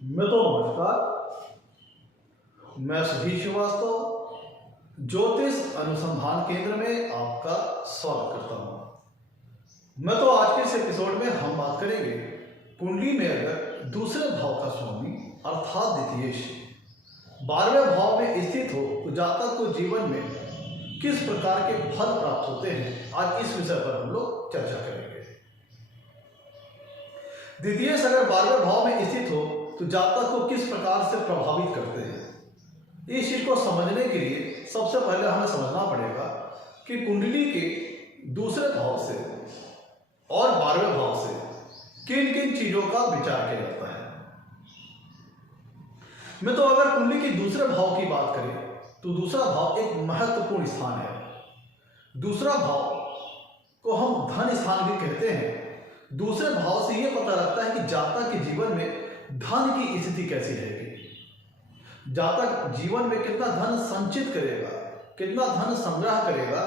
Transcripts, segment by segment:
मित्रों नमस्कार। मैं सुधीर श्रीवास्तव ज्योतिष अनुसंधान केंद्र में आपका स्वागत करता हूं। मैं तो आज के इस एपिसोड में हम बात करेंगे कुंडली में अगर दूसरे भाव का स्वामी अर्थात द्वितीयेश 12वें भाव में स्थित हो तो जातक को जीवन में किस प्रकार के फल प्राप्त होते हैं, आज इस विषय पर हम लोग चर्चा करेंगे। द्वितीयेश अगर 12वें भाव में स्थित हो तो जातक को किस प्रकार से प्रभावित करते हैं, इस चीज को समझने के लिए सबसे पहले हमें समझना पड़ेगा कि कुंडली के दूसरे भाव से और 12वें भाव से किन किन चीजों का विचार किया जाता है। मैं तो अगर कुंडली के दूसरे भाव की बात करें तो दूसरा भाव एक महत्वपूर्ण स्थान है। दूसरा भाव को हम धन स्थान भी कहते हैं। दूसरे भाव से यह पता लगता है कि जातक के जीवन में धन की स्थिति कैसी रहेगी, जातक जीवन में कितना धन संचित करेगा, कितना धन संग्रह करेगा,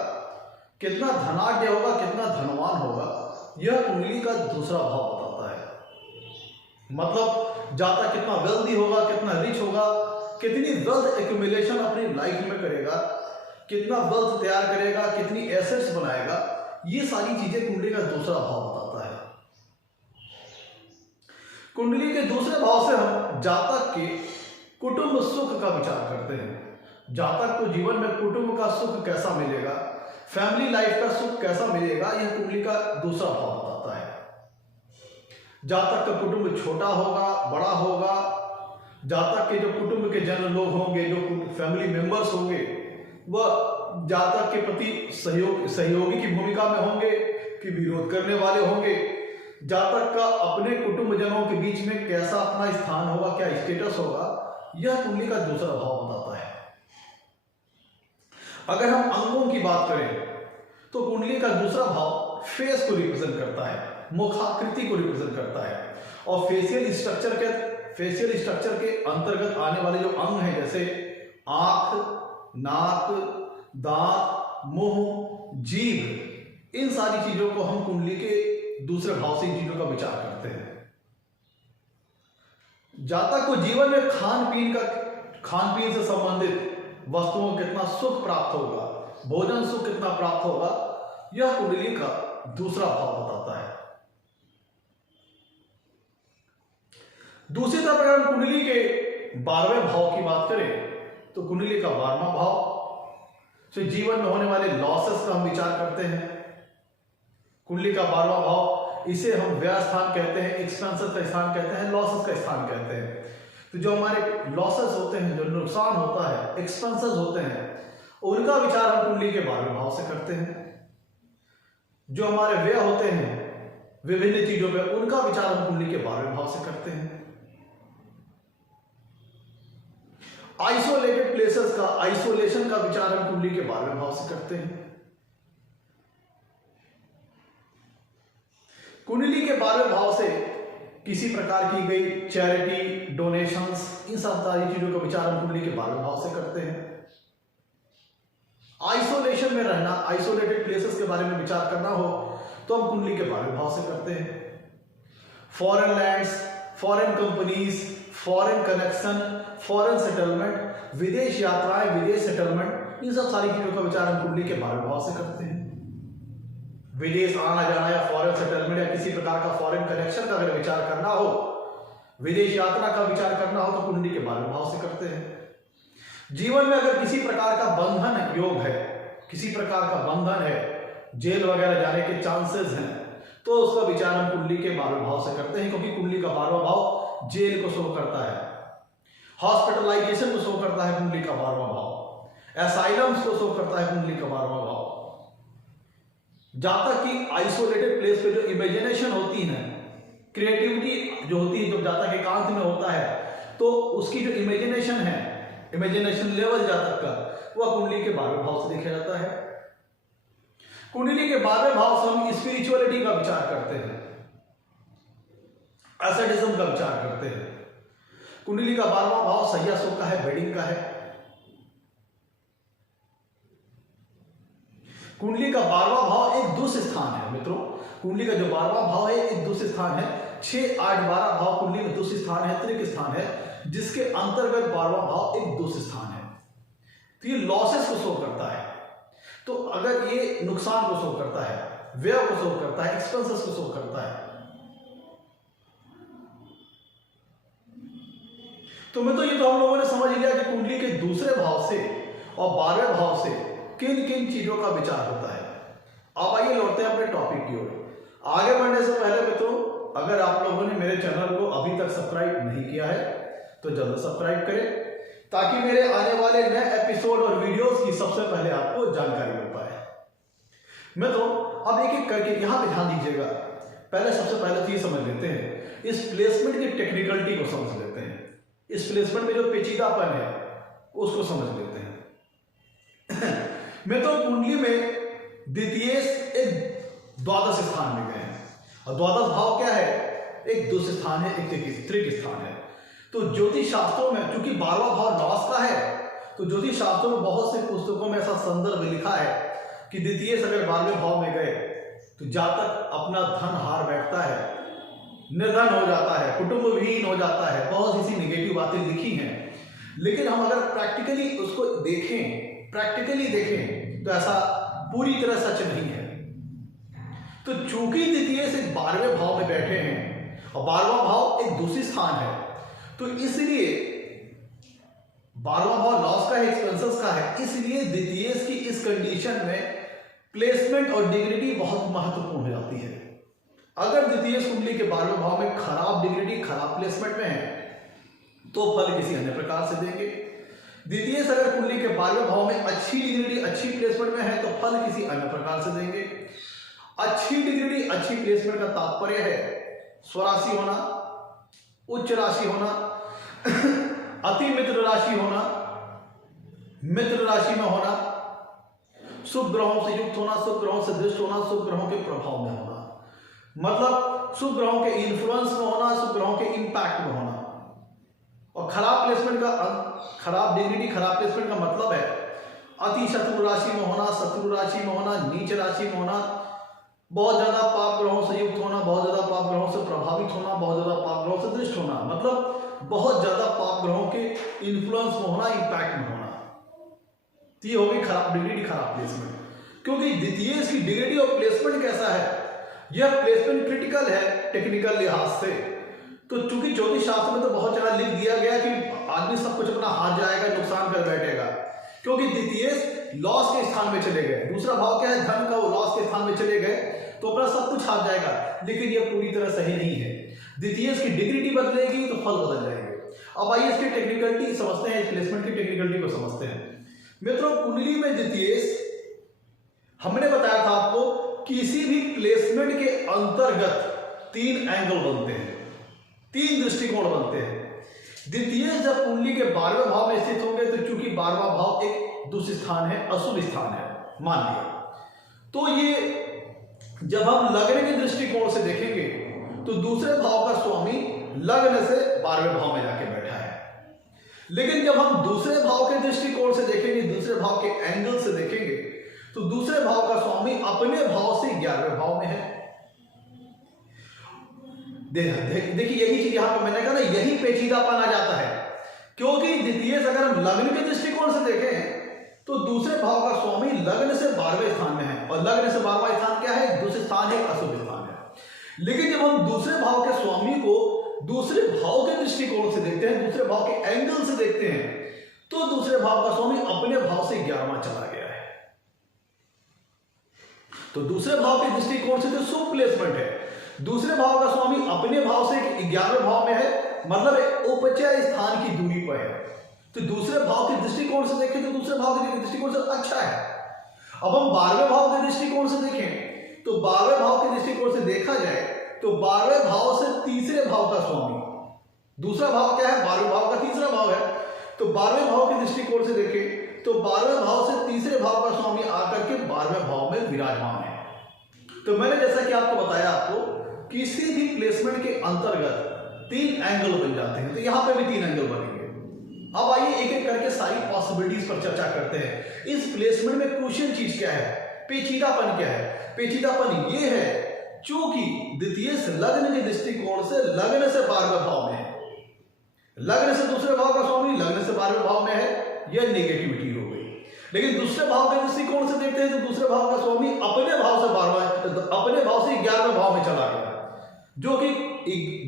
कितना धनाढ्य होगा, कितना धनवान होगा, यह कुंडली का दूसरा भाव बताता है। मतलब जातक कितना वेल्दी होगा, कितना रिच होगा, कितनी वेल्थ एक्यूमुलेशन अपनी लाइफ में करेगा, कितना वेल्थ तैयार करेगा, कितनी एसेट्स बनाएगा, ये सारी चीजें कुंडली का दूसरा भाव बताता है। कुंडली के दूसरे भाव से हम जातक के कुटुंब सुख का विचार करते हैं। जातक को जीवन में कुटुंब का सुख कैसा मिलेगा, फैमिली लाइफ का सुख कैसा मिलेगा, यह कुंडली का दूसरा भाव बताता है। जातक का कुटुंब छोटा होगा, बड़ा होगा, जातक के जो कुटुंब के जन लोग होंगे, जो फैमिली मेंबर्स होंगे, वह जातक के प्रति सहयोगी की भूमिका में होंगे कि विरोध करने वाले होंगे। जातक का अपने कुटुंब जनों के बीच में कैसा अपना स्थान होगा, क्या स्टेटस होगा, यह कुंडली का दूसरा भाव बताता है। अगर हम अंगों की बात करें तो कुंडली का दूसरा भाव फेस को रिप्रेजेंट करता है, मुखाकृति को रिप्रेजेंट करता है। और फेशियल स्ट्रक्चर के अंतर्गत आने वाले जो अंग हैं, जैसे आंख, नाक, दांत, मुंह, जीभ, इन सारी चीजों को हम कुंडली के दूसरे भाव से इन चीजों का विचार करते हैं। जातक को जीवन में खान पीन से संबंधित वस्तुओं को कितना सुख प्राप्त होगा, भोजन सुख कितना प्राप्त होगा, यह कुंडली का दूसरा भाव बताता है। दूसरी तरफ अगर हम कुंडली के 12वें भाव की बात करें तो कुंडली का 12वां भाव से जीवन में होने वाले लॉसेस का हम विचार करते हैं। कुंडली का 12वां भाव, इसे हम व्यय स्थान कहते हैं, एक्सपेंसेस का स्थान कहते हैं, लॉसेस का स्थान कहते हैं। तो जो हमारे लॉसेस होते हैं, जो नुकसान होता है, एक्सपेंसेस होते हैं, उनका विचार हम कुंडली के 12वें भाव से करते हैं। जो हमारे व्यय होते हैं विभिन्न चीजों पे, उनका विचार हम कुंडली के 12वें भाव से करते हैं। आइसोलेटेड प्लेसेस का, आइसोलेशन का विचार हम कुंडली के 12वें भाव से करते हैं। कुंडली के 12वें भाव से किसी प्रकार की गई चैरिटी, डोनेशंस, इन सब सारी चीजों का विचार हम कुंडली के 12वें भाव से करते हैं। आइसोलेशन में रहना, आइसोलेटेड प्लेसेस के बारे में विचार करना हो तो हम कुंडली के 12वें भाव से करते हैं। Foreign lands, foreign companies, foreign connection, foreign settlement, विदेश यात्राएं, विदेश सेटलमेंट, इन सब सारी चीजों का विचार हम कुंडली के 12वें भाव से करते हैं। विदेश आना जाना या फॉरेन सेटलमेंट या किसी प्रकार का फॉरेन कनेक्शन का अगर विचार करना हो, विदेश यात्रा का विचार करना हो तो कुंडली के 12वें भाव से करते हैं। जीवन में अगर किसी प्रकार का बंधन योग है, किसी प्रकार का बंधन है, जेल वगैरह जाने के चांसेस हैं, तो उसका विचार हम कुंडली के 12वें भाव से करते हैं, क्योंकि कुंडली का 12वां भाव जेल को शो करता है, हॉस्पिटलाइजेशन को शो करता है कुंडली का 12वां भाव, एसाइलम्स को शो करता है कुंडली का 12वां भाव। जातक की आइसोलेटेड प्लेस पे जो इमेजिनेशन होती है, क्रिएटिविटी जो होती है, जो जातक एकांत में होता है, तो उसकी जो इमेजिनेशन है, इमेजिनेशन लेवल जातक का, वह कुंडली के 12वें भाव से देखा जाता है। कुंडली के 12वें भाव से हम स्पिरिचुअलिटी का विचार करते हैं, एसेटिज्म का विचार करते हैं। कुंडली का 12वां भाव सैया सुख का है, वेडिंग का है। कुंडली का 12वां भाव एक दुष्ट स्थान है मित्रों। कुंडली का जो 12वां भाव है एक दूसरे स्थान है, 6, 8, 12 भाव कुंडली में दूसरे स्थान है, त्रिक स्थान है, जिसके अंतर्गत 12वां भाव एक दूसरे स्थान है। तो ये लॉसेस को शो करता है। तो अगर ये नुकसान को शो करता है, व्यय को शो करता है, एक्सपेंसेस को शो करता है, तो मैं तो ये तो हम लोगों ने समझ लिया कि कुंडली के दूसरे भाव से और 12वें भाव से किन किन चीजों का विचार होता है। अब आइए लौटते हैं अपने टॉपिक की ओर। आगे बढ़ने से पहले में तो अगर आप लोगों ने मेरे चैनल को अभी तक सब्सक्राइब नहीं किया है तो जल्द सब्सक्राइब करें, ताकि मेरे आने वाले नए एपिसोड और वीडियोस की सबसे पहले आपको जानकारी मिल पाए। मैं तो अब एक एक करके यहां पे ध्यान दीजिएगा। पहले सबसे पहले तो ये समझ लेते हैं, इस प्लेसमेंट की टेक्निकलिटी को समझ लेते हैं। इस प्लेसमेंट में जो पेचीदापन है उसको समझ लेते हैं। मैं तो कुंडली में द्वितीय एक द्वादश स्थान में गए हैं, और द्वादश भाव क्या है? एक दूसरे स्थान है, एक त्रिक स्थान है। तो ज्योतिष शास्त्रों में चूंकि 12वां भाव लॉस का है, तो ज्योतिष शास्त्रों में बहुत से पुस्तकों में ऐसा संदर्भ लिखा है कि द्वितीय से अगर 12वें भाव में गए तो जातक अपना धन हार बैठता है, निर्धन हो जाता है, कुटुंब विहीन हो जाता है। बहुत ऐसी नेगेटिव बातें लिखी हैं, लेकिन हम अगर प्रैक्टिकली उसको देखें तो ऐसा पूरी तरह सच नहीं है। तो चूंकि द्वितीय से 12वें भाव में बैठे हैं और 12वां भाव एक दूसरी स्थान है, तो इसलिए 12वां भाव लॉस का है, एक्सपेंसेस का है, इसलिए द्वितीय की इस कंडीशन में प्लेसमेंट और डिग्निटी बहुत महत्वपूर्ण हो जाती है। अगर द्वितीय कुंडली के 12वें भाव में खराब डिग्निटी, खराब प्लेसमेंट में है तो फल किसी अन्य प्रकार से देंगे। द्वितीय से अगर कुंडली के 12वें भाव में अच्छी डिग्निटी, अच्छी प्लेसमेंट में है तो फल किसी अन्य प्रकार से देंगे। अच्छी डिग्निटी, अच्छी प्लेसमेंट का तात्पर्य है स्वराशि होना, उच्च राशि होना, अति मित्र राशि होना, मित्र राशि में होना, शुभ ग्रहों से युक्त होना, शुभ ग्रहों से दृष्ट होना, शुभ ग्रहों के प्रभाव में होना, मतलब शुभ ग्रहों के इन्फ्लुएंस में होना, शुभ ग्रहों के इंपैक्ट में होना। और खराब प्लेसमेंट का, खराब डिग्निटी, खराब प्लेसमेंट का मतलब है अति शत्रु राशि में होना, शत्रु राशि में होना, नीच राशि में होना, बहुत ज्यादा पाप ग्रहों से युक्त होना, बहुत ज्यादा पाप ग्रहों से प्रभावित होना, बहुत ज्यादा पाप ग्रहों से दृष्ट होना, मतलब बहुत ज्यादा पाप ग्रहों के इन्फ्लुएंस में होना, इंपैक्ट में होना। तो ये हो गई खराब डिग्निटी, खराब प्लेसमेंट। क्योंकि द्वितीय इसकी डिग्निटी और प्लेसमेंट कैसा है, यह प्लेसमेंट क्रिटिकल है टेक्निकल लिहाज से। तो चूंकि ज्योतिष शास्त्र में तो बहुत जगह लिख दिया गया कि आदमी सब कुछ अपना हार जाएगा, नुकसान कर बैठेगा, क्योंकि द्वितीय लॉस के स्थान में चले गए। दूसरा भाव क्या है? धन का, वो लॉस के स्थान में चले गए तो अपना सब कुछ हार जाएगा, लेकिन यह पूरी तरह सही नहीं है। द्वितीय की डिग्निटी बदलेगी तो फल बदल जाएंगे। अब आइए इसकी टेक्निकलिटी समझते हैं, प्लेसमेंट की टेक्निकलिटी को समझते हैं। मित्रों, कुंडली में द्वितीय हमने बताया था आपको, किसी भी प्लेसमेंट के अंतर्गत 3 एंगल बनते हैं, 3 दृष्टिकोण बनते हैं। द्वितीय जब कुंडली के 12वें भाव में स्थित होंगे तो चूंकि 12वां भाव एक दूसरी स्थान है, अशुभ स्थान है मान लिया, तो ये जब हम लग्न के दृष्टिकोण से देखेंगे तो दूसरे भाव का स्वामी लग्न से 12वें भाव में जाके बैठा है। लेकिन जब हम दूसरे भाव के दृष्टिकोण से देखेंगे, दूसरे भाव के एंगल से देखेंगे, तो दूसरे भाव का स्वामी अपने भाव से 11वें भाव में है। देखिए यही चीज यहां पर मैंने कहा ना, यही पेचीदापन आ जाता है। क्योंकि द्वितीय अगर हम लग्न के दृष्टिकोण से देखें तो दूसरे भाव का स्वामी लग्न से 12वें स्थान में है, और लग्न से 12वां स्थान क्या है? दूसरे स्थान है, अशुभ स्थान है। लेकिन जब हम दूसरे भाव के स्वामी को दूसरे भाव के दृष्टिकोण से देखते हैं, दूसरे भाव के एंगल से देखते हैं, तो दूसरे भाव का स्वामी अपने भाव से 11वां चला गया है। तो दूसरे भाव के दृष्टिकोण से तो शुभ प्लेसमेंट है। दूसरे भाव का स्वामी अपने भाव से 11वें भाव में है, मतलब उपचय स्थान की दूरी पर है। तो दूसरे भाव के दृष्टिकोण से देखें तो दूसरे भाव के दृष्टिकोण से अच्छा है। अब हम 12वें भाव के दृष्टिकोण से देखें तो 12वें भाव के दृष्टिकोण से देखा जाए तो 12वें भाव से तीसरे भाव का स्वामी, दूसरा भाव क्या है? 12वें भाव का तीसरा भाव है। तो 12वें भाव के दृष्टिकोण से देखें तो 12वें भाव से तीसरे भाव का स्वामी आकर के 12वें भाव में विराजमान है। तो मैंने जैसा कि आपको बताया, आपको किसी भी प्लेसमेंट के अंतर्गत 3 एंगल बन जाते हैं, तो यहां पे भी 3 एंगल बनेंगे। अब आइए एक एक करके सारी पॉसिबिलिटीज पर चर्चा करते हैं। इस प्लेसमेंट में क्रूशियल चीज क्या है, पेचीदापन क्या है? पेचीदापन ये है चूंकि द्वितीय लग्न के दृष्टिकोण से लग्न से 12वें भाव में है, लग्न से दूसरे भाव का स्वामी लग्न से 12वें भाव में है, यह नेगेटिविटी हो गई। लेकिन दूसरे भाव के दृष्टिकोण से देखते हैं तो दूसरे भाव का स्वामी अपने भाव से 11वें भाव में चला गया, जो कि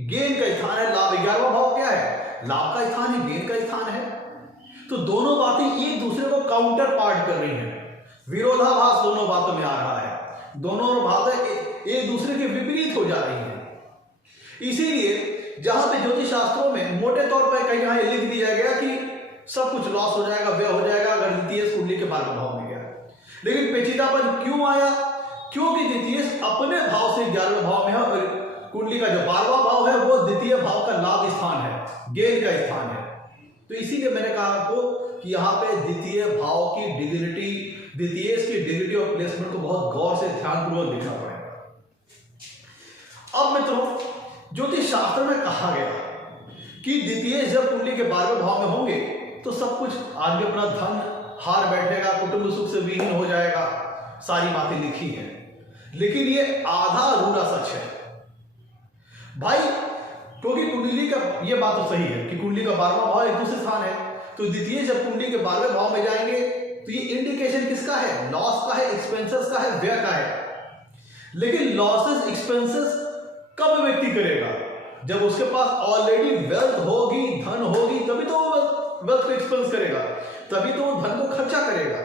गेन का स्थान है। लाभ 11वां भाव क्या है? लाभ का स्थान है, गेन का स्थान है। तो दोनों बातें एक दूसरे को काउंटर पार्ट कर रही हैं, विरोधाभास दोनों बातों में आ रहा है, दोनों बातें एक दूसरे के विपरीत हो जा रही हैं। इसीलिए जहां पे ज्योतिष शास्त्रों में मोटे तौर पर कहीं यहां लिख दिया गया कि सब कुछ लॉस हो जाएगा, व्यय हो जाएगा अगर द्वितीय कुंडली के 12वें भाव में गया, लेकिन पेचीदापन क्यों आया? क्योंकि द्वितीय अपने भाव से 11वें भाव में है और कुंडली का जो 12वां भाव है वो द्वितीय भाव का लाभ स्थान है, गेन का स्थान है। तो इसीलिए मैंने कहा आपको कि यहाँ पे द्वितीय भाव की डिग्निटी, द्वितीय की डिग्निटी और प्लेसमेंट को बहुत गौर से ध्यानपूर्वक देखना पड़ेगा। अब मित्रों, ज्योतिष शास्त्र में कहा गया कि द्वितीय जब कुंडली के 12वें भाव में होंगे तो सब कुछ आगे अपना धन हार बैठेगा, कुटुंब सुख से विहीन हो जाएगा, सारी बातें लिखी हैं। लेकिन ये आधा अधूरा सच है भाई, क्योंकि कुंडली का ये बात तो सही है कि कुंडली का 12वां भाव एक दूसरे स्थान है, तो द्वितीय जब कुंडली के 12वें भाव में जाएंगे तो ये इंडिकेशन किसका है? लॉस का है, एक्सपेंसेस का है, व्यय का है। लेकिन लॉसेस एक्सपेंसेस कब व्यक्ति करेगा? जब उसके पास ऑलरेडी वेल्थ होगी, धन होगी, तभी तो वो वेल्थ को एक्सपेंस करेगा, तभी तो वो धन को खर्चा करेगा।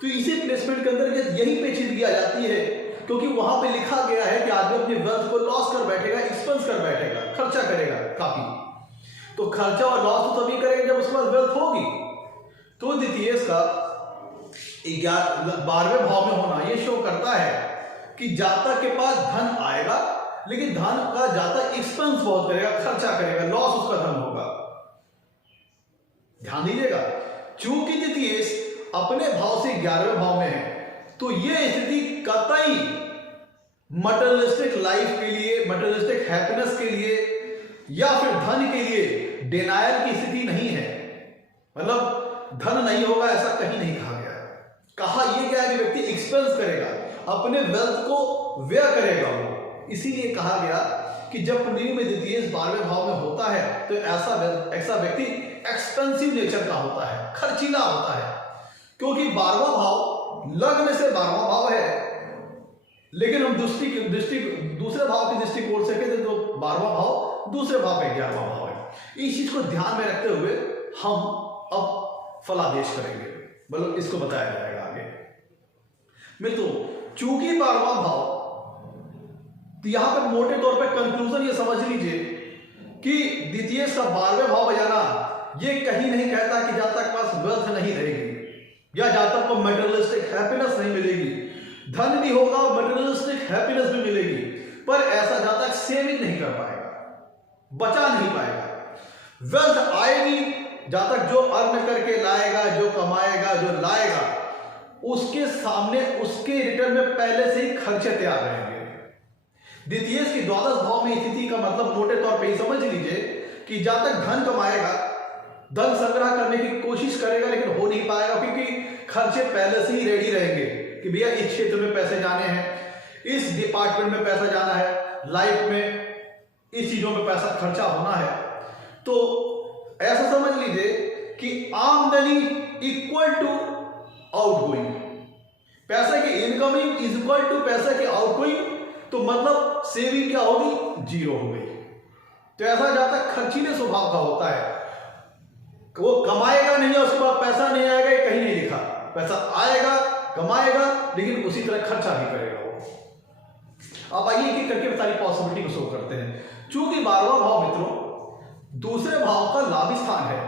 तो इसी प्लेसमेंट के अंदर यही पेचीदगी आ जाती है, क्योंकि वहां पे लिखा गया है कि आदमी अपनी वेल्थ को लॉस कर बैठेगा, एक्सपेंस कर बैठेगा, खर्चा करेगा काफी। तो खर्चा और लॉस तो तभी करेगा जब उसके पास वेल्थ होगी। तो द्वितीय का 12वें भाव में होना यह शो करता है कि जातक के पास धन आएगा, लेकिन धन का जातक एक्सपेंस बहुत करेगा, खर्चा करेगा, लॉस उसका धन होगा। ध्यान दीजिएगा, चूंकि द्वितीय अपने भाव से 11वें भाव में है, तो यह स्थिति कतई मटेरियलिस्टिक लाइफ के लिए, मटेरियलिस्टिक हैप्पीनेस के लिए या फिर धन के लिए डिनायल की स्थिति नहीं है। मतलब धन नहीं होगा ऐसा कहीं नहीं कहा गया है। कहा यह क्या है कि व्यक्ति एक्सपेंस करेगा, अपने वेल्थ को व्यय करेगा वो। इसीलिए कहा गया कि जब कुंडली में द्वितीय 12वें भाव में होता है तो ऐसा व्यक्ति एक्सपेंसिव नेचर का होता है, खर्चीला होता है, क्योंकि 12वां भाव लग्न से 12वां भाव है। लेकिन हम दूसरे भाव की दृष्टिकोण से कहते तो 12वां भाव दूसरे भाव का 11वां भाव है। इस चीज को ध्यान में रखते हुए हम अब फलादेश करेंगे, मतलब इसको बताया जाएगा आगे। मित्रों, चूंकि 12वां भाव, तो यहां पर मोटे तौर पर कंक्लूजन ये समझ लीजिए कि द्वितीय का 12वें भाव बजाना ये कहीं नहीं कहता कि जातक के पास वेल्थ नहीं रहेगी या जातक को मटेरियलिस्टिक हैप्पीनेस नहीं मिलेगी। धन भी होगा, मटेरियलिस्टिक हैप्पीनेस भी मिलेगी, पर ऐसा जातक सेविंग नहीं कर पाएगा, बचा नहीं पाएगा। वेल्थ आएगी, जातक जो अर्न करके लाएगा, जो कमाएगा, जो लाएगा, उसके सामने उसके रिटर्न में पहले से ही खर्चे तैयार रहेंगे। द्वितीय की द्वादश भाव में स्थिति का मतलब मोटे तौर पे समझ लीजिए कि जातक धन कमाएगा, धन संग्रह करने की कोशिश करेगा, लेकिन हो नहीं पाएगा, क्योंकि खर्चे पहले से ही रेडी रहेंगे कि भैया इस क्षेत्र में पैसे जाने हैं, इस डिपार्टमेंट में पैसा जाना है, लाइफ में इस चीजों में पैसा खर्चा होना है। तो ऐसा समझ लीजिए कि आमदनी इक्वल टू आउटगोइंग, पैसे की इनकमिंग इज इक्वल टू पैसे की आउटगोइंग। तो मतलब सेविंग क्या होगी? जीरो हो गई। तो ऐसा जातक खर्चीले स्वभाव का होता है, वो कमाएगा नहीं, उसके बाद पैसा नहीं आएगा, ये कहीं नहीं लिखा। पैसा आएगा, कमाएगा, लेकिन उसी तरह खर्चा भी करेगा वो। अब आइए एक करके सारी पॉसिबिलिटी को शो करते हैं। चूंकि 12वां भाव मित्रों दूसरे भाव का लाभ स्थान है,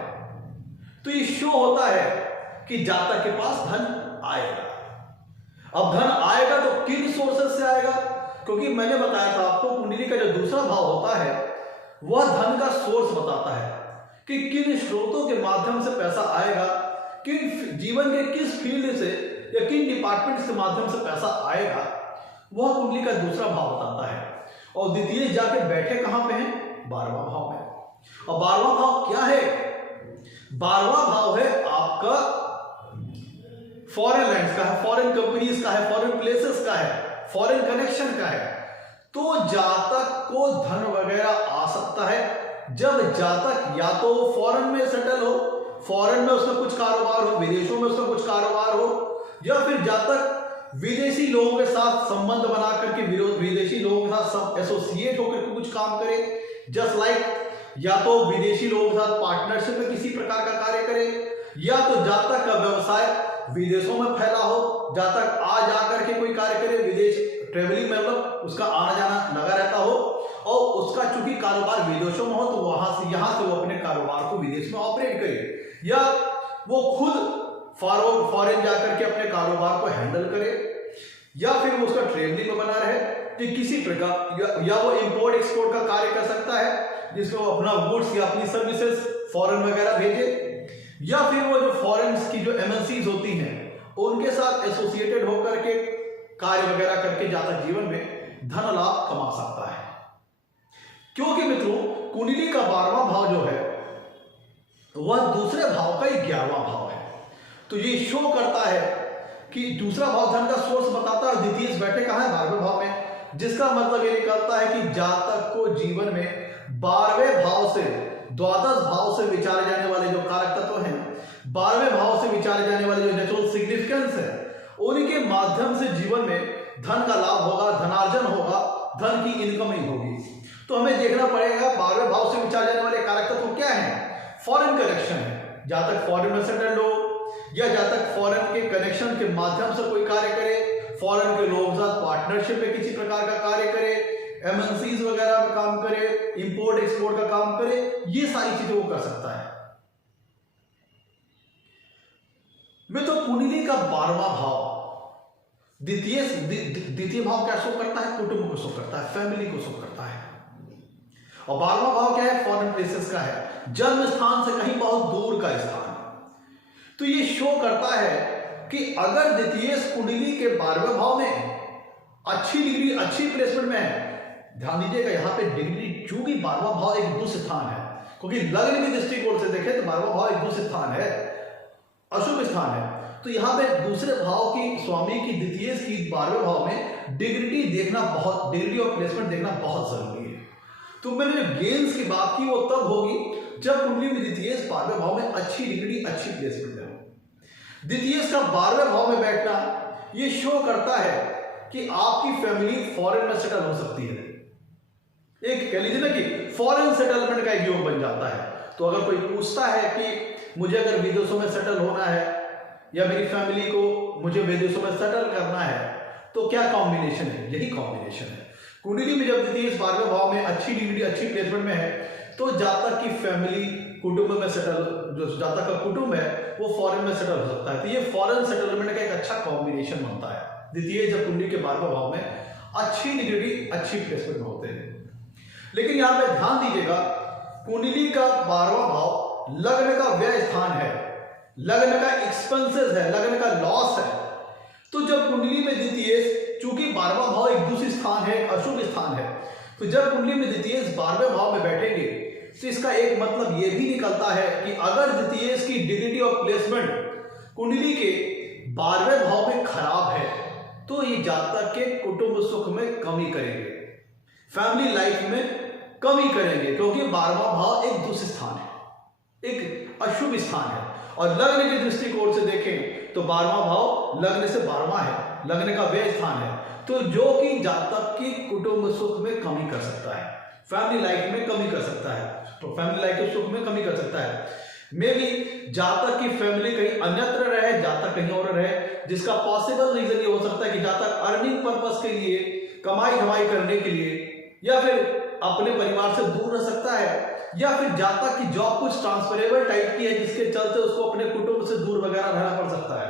तो ये शो होता है कि जातक के पास धन आएगा। अब धन आएगा तो किन सोर्सेस से आएगा? क्योंकि मैंने बताया था आपको, कुंडली का जो दूसरा भाव होता है वह धन का सोर्स बताता है कि किन स्रोतों के माध्यम से पैसा आएगा, किन जीवन के किस फील्ड से या किन डिपार्टमेंट्स के माध्यम से पैसा आएगा, वह कुंडली का दूसरा भाव बताता है। और द्वितीय जाके बैठे कहां पे हैं? 12वां भाव में। और 12वां भाव क्या है? 12वां भाव है आपका फॉरेन लैंड्स का है, फॉरेन कंपनीज का है, फॉरेन प्लेसेस का है, फॉरेन कनेक्शन का है। तो जातक को धन वगैरह आ सकता है जब जातक या तो फॉरेन में सेटल हो, फॉरेन में उसका कुछ कारोबार हो, विदेशों में उसका कुछ कारोबार हो, या फिर जातक विदेशी लोगों के साथ संबंध बना करके विदेशी लोगों के साथ एसोसिएट होकर के कुछ काम करे, जस्ट लाइक या तो विदेशी लोगों के साथ पार्टनरशिप में किसी प्रकार का कार्य करे, या तो जातक का व्यवसाय विदेशों में फैला हो, जातक आ जाकर के कोई कार्य करे, विदेश ट्रेवलिंग में मतलब उसका आना जाना लगा रहता हो, और उसका चूंकि कारोबार विदेशों में हो तो वहां से यहां से वो अपने कारोबार को विदेश में ऑपरेट करे, या वो खुद फॉरेन जाकर के अपने कारोबार को हैंडल करे, या फिर वो उसका ट्रेवलिंग में बना रहे, कि किसी प्रकार या वो इंपोर्ट एक्सपोर्ट का कार्य कर सकता है जिसमें वो अपना गुड्स या अपनी सर्विसेज फॉरेन वगैरह भेजे, या फिर वो जो फॉरेन की जो एमएनसीज होती हैं उनके साथ एसोसिएटेड होकर के कार्य वगैरह करके जातक जीवन में धन लाभ कमा सकता है। क्योंकि मित्रों कुंडली का 12वां भाव जो है वह दूसरे भाव का 11वां भाव है, तो ये शो करता है कि दूसरा भाव धन का सोर्स बताता है, द्वितीय बैठे कहां है 12वें भाव में, जिसका मतलब ये निकलता है कि जातक को जीवन में 12वें भाव से द्वादश भाव से विचारे जाने वाले जो कारक तत्व हैं, 12वें भाव से विचारे जाने वाले जो नेचुरल सिग्निफिकेंस है, उनके माध्यम से जीवन में धन का लाभ होगा, धनार्जन होगा, धन की इनकमिंग होगी। तो हमें देखना पड़ेगा 12वें भाव से विचारे जाने वाले कारक तत्व क्या है। फॉरेन कनेक्शन है, जातक फॉरेन में सेटल्ड हो, या जातक फॉरेन के कनेक्शन के माध्यम से कोई कार्य करे, फॉरेन के लोगों के साथ पार्टनरशिप में किसी प्रकार का कार्य करे, एमएनसीज वगैरह में काम करे, इंपोर्ट एक्सपोर्ट का काम करे, ये सारी चीजें वो कर सकता है। मैं तो कुंडली का 12वां भाव द्वितीय भाव क्या शो करता है, कुटुंब को शो करता है, फैमिली को शो करता है। और 12वां भाव क्या है, फॉरेन प्लेसेस का है, जन्म स्थान से कहीं बहुत दूर का स्थान। तो ये शो करता है कि अगर द्वितीय कुंडली के 12वें भाव में अच्छी डिग्री अच्छी प्लेसमेंट में है, ध्यान दीजिएगा यहां पे डिग्री, चूंकि 12वां भाव एक दुष्ट स्थान है, क्योंकि लग्न की दृष्टिकोण से देखें तो 12वां भाव एक दुष्ट स्थान है, अशुभ स्थान है, तो यहां पे दूसरे भाव की स्वामी की द्वितीय की 12वें भाव में डिग्री देखना बहुत, डिग्री और प्लेसमेंट देखना बहुत जरूरी है। तो मैंने जो गेंस की बात की वो तब होगी जब कुंडली में द्वितीय 12वें भाव में अच्छी डिग्री अच्छी प्लेसमेंट है। द्वितीय का 12वें भाव में बैठना ये शो करता है कि आपकी फैमिली फॉरेन में सेटल हो सकती है, एक कह लीजिए ना कि फॉरेन सेटलमेंट का एक योग बन जाता है। तो अगर कोई पूछता है कि मुझे अगर विदेशों में सेटल होना है या मेरी फैमिली को मुझे विदेशों में सेटल करना है तो क्या कॉम्बिनेशन है, यही कॉम्बिनेशन है। कुंडली में जब द्वितीय 12वें भाव में अच्छी डिग्री अच्छी प्लेसमेंट में है तो जातक की फैमिली कुटुंब में सेटल, जो जातक का कुटुंब है वो फॉरेन में सेटल हो सकता है। तो ये फॉरेन सेटलमेंट का एक अच्छा कॉम्बिनेशन बनता है द्वितीय जब कुंडली के 12वें भाव में अच्छी डिग्री अच्छी प्लेसमेंट में होते हैं। लेकिन यहां पे ध्यान दीजिएगा कुंडली का 12वां भाव लग्न का व्यय स्थान है, लग्न का एक्सपेंसेस है, लग्न का लॉस है। तो जब कुंडली में द्वितीय, चूंकि 12वां भाव एक दूसरी स्थान है, अशुभ स्थान है, तो जब कुंडली में द्वितीय 12वें भाव में बैठेंगे तो इसका एक मतलब यह भी निकलता है कि अगर द्वितीय की डिग्री ऑफ प्लेसमेंट कुंडली के 12वें भाव में खराब है तो ये जातक के कुटुंब सुख में कमी करेंगे, फैमिली लाइफ में कमी करेंगे, क्योंकि 12वां भाव एक दूसरा स्थान है, एक अशुभ स्थान है। और लग्न के दृष्टिकोण से देखें तो 12वां भाव लग्न से 12वां है, लग्न का व्यय स्थान है, तो जो कि जातक की कुटुंब सुख में कमी कर सकता है, फैमिली लाइफ में कमी कर सकता है, तो फैमिली लाइफ के सुख में कमी कर सकता है। मे भी जातक की फैमिली कहीं अन्यत्र रहे, जातक कहीं और रहे, जिसका पॉसिबल रीजन ये हो सकता है कि जातक अर्निंग पर्पस के लिए, कमाई धमाई करने के लिए, या फिर अपने परिवार से दूर रह सकता है, या फिर जातक की जॉब कुछ ट्रांसफरेबल टाइप की है जिसके चलते उसको अपने कुटुंब से दूर वगैरह रहना पड़ सकता है,